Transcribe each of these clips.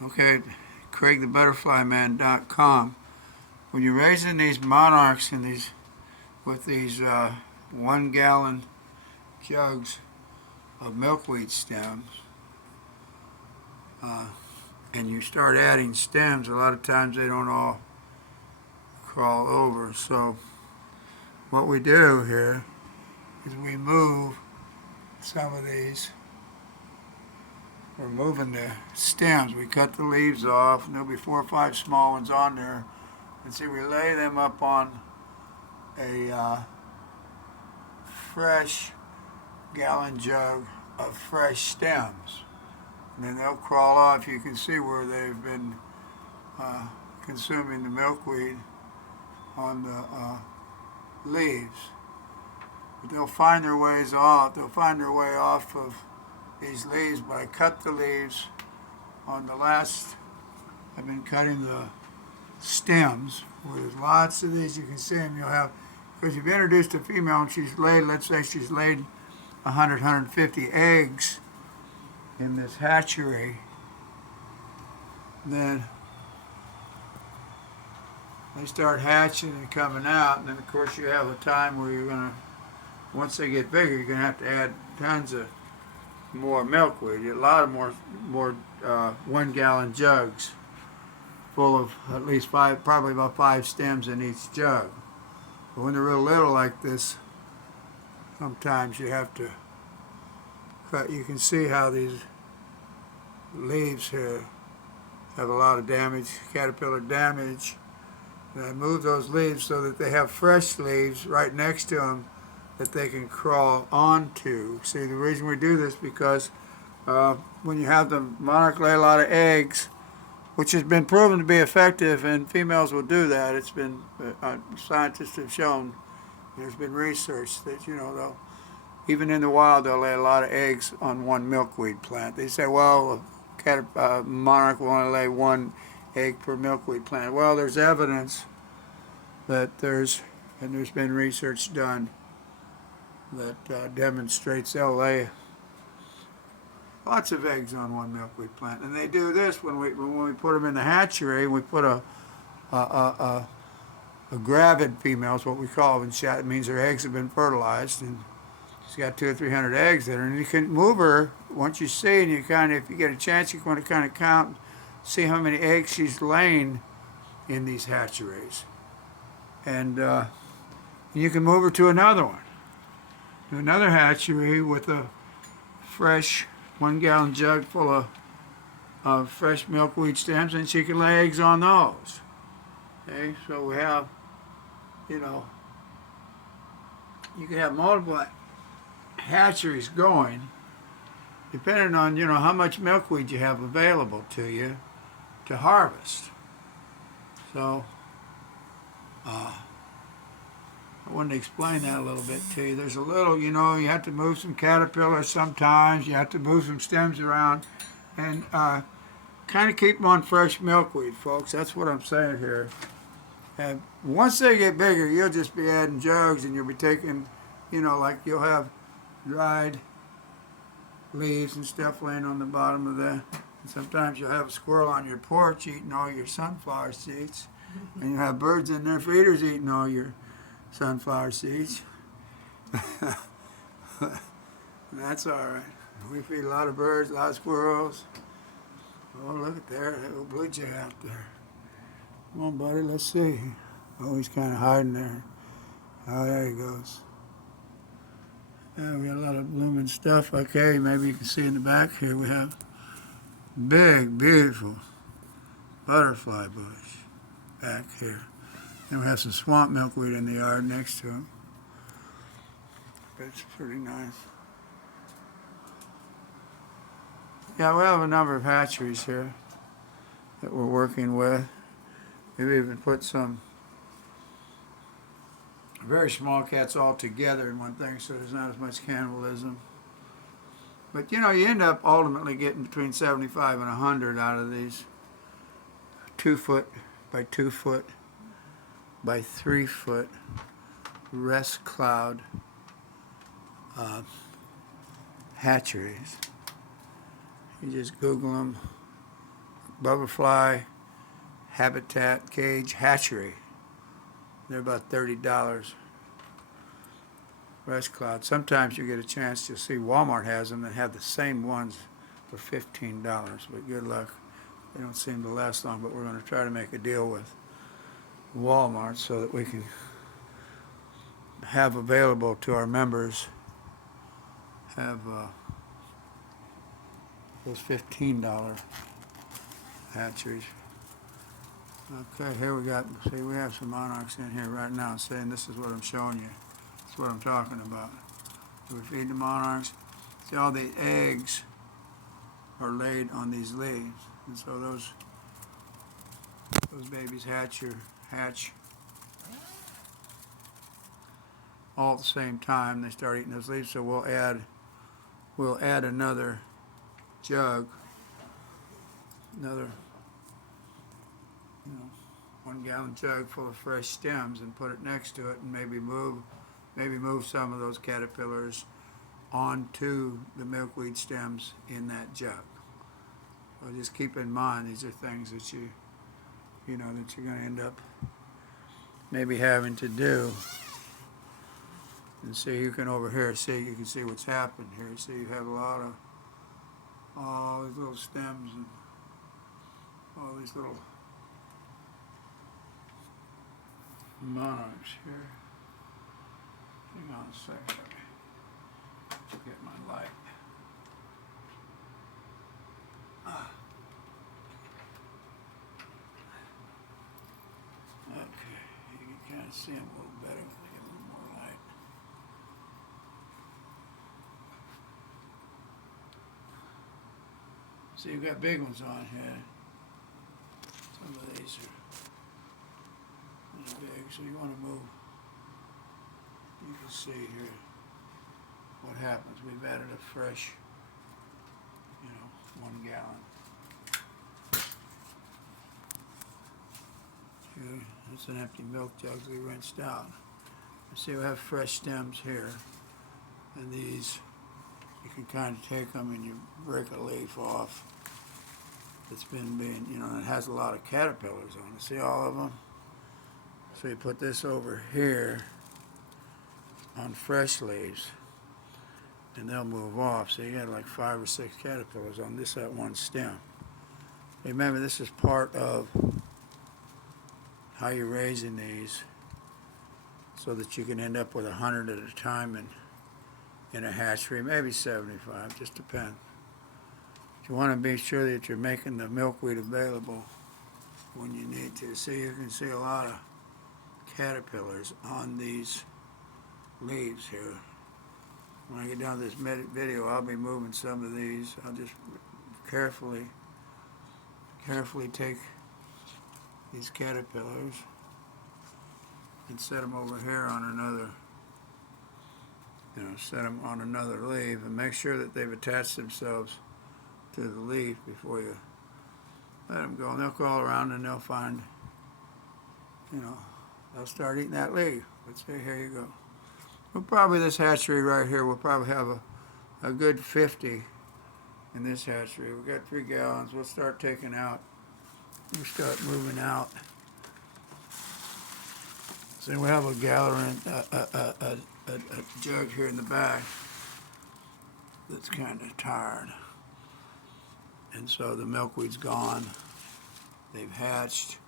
Okay, CraigTheButterflyMan.com. When you're raising these monarchs in these with these 1 gallon jugs of milkweed stems, and you start adding stems, a lot of times they don't all crawl over. So what we do here is we move some of these. We're moving the stems. We cut the leaves off, and there'll be 4 or 5 small ones on there. And see, we lay them up on a fresh gallon jug of fresh stems. And then they'll crawl off. You can see where they've been consuming the milkweed on the leaves. But they'll find their ways off. They'll find their way off of these leaves, but I cut the leaves on the last. I've been cutting the stems where there's lots of these. You can see them. You'll have, because you've introduced a female and she's laid, let's say she's laid 100, 150 eggs in this hatchery, then they start hatching and coming out, and then of course you have a time where you're going to, once they get bigger, you're going to have to add tons of more milkweed, a lot of more 1 gallon jugs full of at least 5, probably about 5 stems in each jug. But when they're real little like this, sometimes you have to cut. You can see how these leaves here have a lot of damage, caterpillar damage. And I move those leaves so that they have fresh leaves right next to them that they can crawl onto. See, the reason we do this because when you have the monarch lay a lot of eggs, which has been proven to be effective, and females will do that. It's been scientists have shown. There's been research that they'll, even in the wild, they'll lay a lot of eggs on one milkweed plant. They say, well, a monarch will only lay 1 egg per milkweed plant. Well, there's evidence that there's been research done that demonstrates they'll lay lots of eggs on 1 milkweed plant. And they do this when we put them in the hatchery. We put a gravid female, is what we call them. It means her eggs have been fertilized, and she's got 200 or 300 eggs in her. And you can move her once you see, and you if you get a chance, you want to kind of count, see how many eggs she's laying in these hatcheries, and you can move her to another one. Another hatchery with a fresh 1 gallon jug full of fresh milkweed stems, and she can lay eggs on those. Okay, so we have, you can have multiple hatcheries going, depending on how much milkweed you have available to you to harvest. So I wanted to explain that a little bit to you. There's a little, you have to move some caterpillars sometimes. You have to move some stems around and kind of keep them on fresh milkweed, folks. That's what I'm saying here. And once they get bigger, you'll just be adding jugs, and you'll be taking, like you'll have dried leaves and stuff laying on the bottom of that. And sometimes you'll have a squirrel on your porch eating all your sunflower seeds. And you'll have birds in their feeders eating all your sunflower seeds. That's all right. We feed a lot of birds, a lot of squirrels. Oh, look at there, that little blue jay out there. Come on, buddy, let's see. Oh, he's kind of hiding there. Oh, there he goes. Yeah, we got a lot of blooming stuff. Okay, maybe you can see in the back here we have big, beautiful butterfly bush back here. And we have some swamp milkweed in the yard next to them. It's pretty nice. Yeah, we have a number of hatcheries here that we're working with. We've even put some very small cats all together in one thing, so there's not as much cannibalism. But you end up ultimately getting between 75 and 100 out of these 2 foot by 2 foot by 3 foot rest cloud hatcheries. You just Google them, butterfly habitat cage hatchery. They're about $30. Rest cloud. Sometimes you get a chance to see Walmart has them and have the same ones for $15. But good luck. They don't seem to last long. But we're going to try to make a deal with Walmart so that we can have available to our members have those $15 hatcheries. Okay, here we got, see, we have some monarchs in here right now saying this is what I'm showing you. That's what I'm talking about. We feed the monarchs. See, all the eggs are laid on these leaves. And so those babies hatch all at the same time. They start eating those leaves. So we'll add another jug, another 1 gallon jug full of fresh stems, and put it next to it, and maybe move some of those caterpillars onto the milkweed stems in that jug. So just keep in mind these are things that that you're going to end up maybe having to do. And see, you can over here you can see what's happened here. See, you have a lot of all these little stems and all these little monarchs here. Hang on a second. Let's get my light. Okay, you can kind of see them a little better if they get a little more light. So you've got big ones on here. Some of these are big, so you want to move. You can see here what happens. We've added a fresh, 1 gallon. Here, that's an empty milk jug we rinsed out. See, we have fresh stems here, and these you can kind of take them and you break a leaf off. It's been it has a lot of caterpillars on it. See all of them? So you put this over here on fresh leaves, and they'll move off. So you got like 5 or 6 caterpillars on that one stem. Remember, this is part of how you're raising these, so that you can end up with 100 at a time in a hatchery, maybe 75, just depends. You want to be sure that you're making the milkweed available when you need to. See, you can see a lot of caterpillars on these leaves here. When I get down to this video, I'll be moving some of these. I'll just carefully take these caterpillars and set them over here on another, set them on another leaf, and make sure that they've attached themselves to the leaf before you let them go. And they'll crawl around and they'll find, they'll start eating that leaf. But see, here you go. Well, probably this hatchery right here, we'll probably have a good 50 in this hatchery. We've got 3 gallons. We'll start taking out. We'll start moving out. So we have a gallon, a jug here in the back that's kind of tired. And so the milkweed's gone. They've hatched.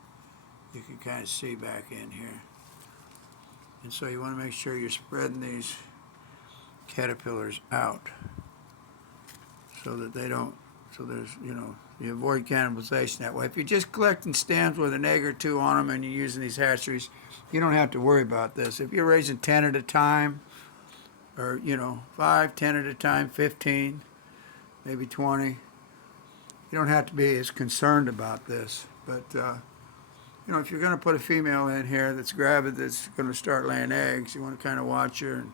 You can kind of see back in here. And so you want to make sure you're spreading these caterpillars out so that they don't, so there's, you avoid cannibalization that way. If you're just collecting stems with an egg or 2 on them and you're using these hatcheries, you don't have to worry about this. If you're raising 10 at a time, or 5, 10 at a time, 15, maybe 20, you don't have to be as concerned about this. But if you're going to put a female in here that's gravid, that's going to start laying eggs, you want to kind of watch her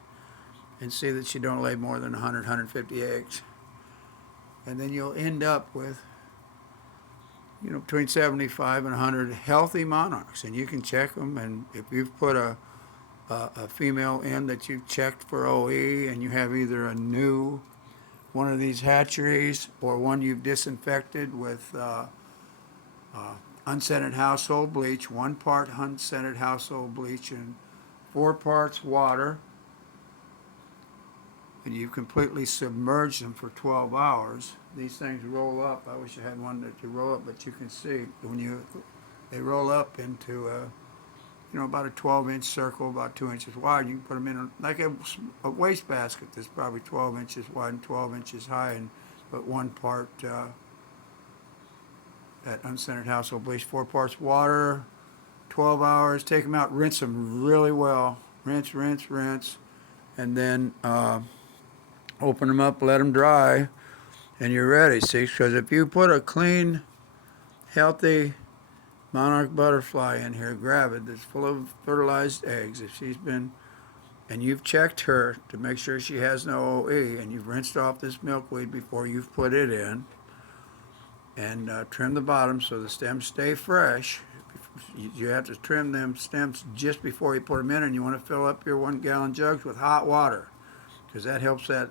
and see that she don't lay more than 100, 150 eggs. And then you'll end up with, between 75 and 100 healthy monarchs. And you can check them, and if you've put a female in that you've checked for OE, and you have either a one of these hatcheries or one you've disinfected with unscented household bleach, 1 part unscented household bleach and 4 parts water. And you completely submerge them for 12 hours. These things roll up. I wish I had one that you roll up, but you can see when they roll up into about a 12-inch circle, about 2 inches wide. You can put them in like a wastebasket that's probably 12 inches wide and 12 inches high, and put 1 part that unscented household bleach, 4 parts water, 12 hours. Take them out, rinse them really well. Rinse, rinse, rinse, and then open them up, let them dry, and you're ready. See, because if you put a clean, healthy monarch butterfly in here, gravid, that's full of fertilized eggs, if she's been, and you've checked her to make sure she has no OE, and you've rinsed off this milkweed before you've put it in, and trim the bottom so the stems stay fresh. You have to trim them stems just before you put them in, and you want to fill up your 1-gallon jugs with hot water, because that helps that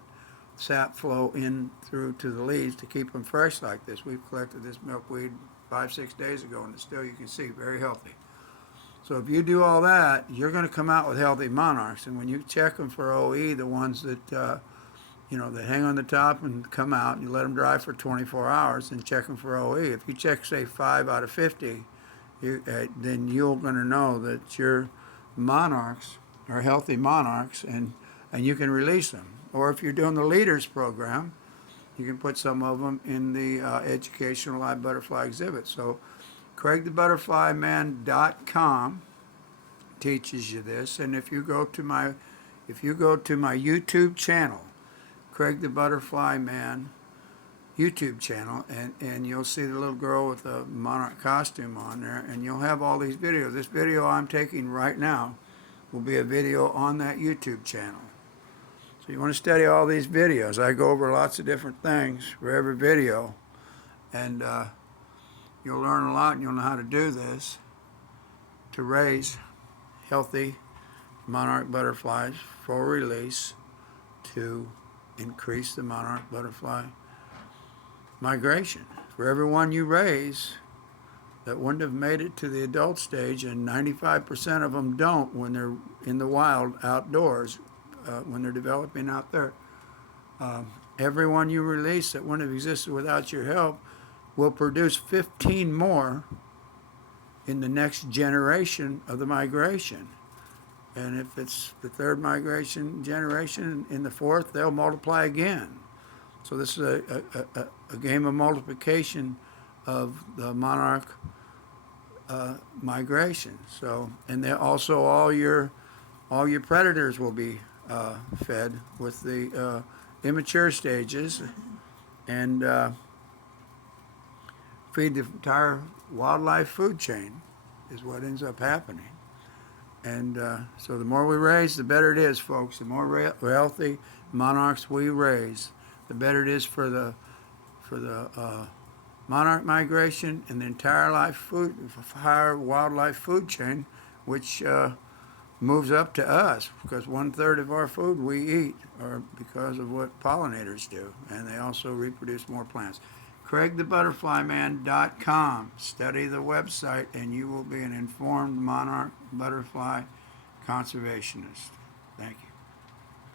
sap flow in through to the leaves to keep them fresh like this. We've collected this milkweed 5-6 days ago, and it's still, you can see, very healthy. So if you do all that, you're going to come out with healthy monarchs. And when you check them for OE, the ones that that hang on the top and come out, you let them dry for 24 hours and check them for OE. If you check, say, 5 out of 50, then you're going to know that your monarchs are healthy monarchs, and you can release them. Or if you're doing the Leaders program, you can put some of them in the educational live butterfly exhibit. So CraigTheButterflyMan.com teaches you this, and if you go to my YouTube channel, Craig the Butterfly Man YouTube channel, and you'll see the little girl with the monarch costume on there, and you'll have all these videos. This video I'm taking right now will be a video on that YouTube channel. So you want to study all these videos. I go over lots of different things for every video, and you'll learn a lot, and you'll know how to do this to raise healthy monarch butterflies for release to increase the monarch butterfly migration. For every one you raise that wouldn't have made it to the adult stage, and 95% of them don't when they're in the wild outdoors, when they're developing out there. Every one you release that wouldn't have existed without your help will produce 15 more in the next generation of the migration. And if it's the 3rd migration generation, in the 4th, they'll multiply again. So this is a game of multiplication of the monarch migration. So, and then also all your predators will be fed with the immature stages, and feed the entire wildlife food chain is what ends up happening. And so the more we raise, the better it is, folks. The more healthy monarchs we raise, the better it is for the monarch migration and the entire wildlife food chain, which moves up to us, because 1/3 of our food we eat are because of what pollinators do, and they also reproduce more plants. CraigTheButterflyMan.com. Study the website, and you will be an informed monarch butterfly conservationist. Thank you.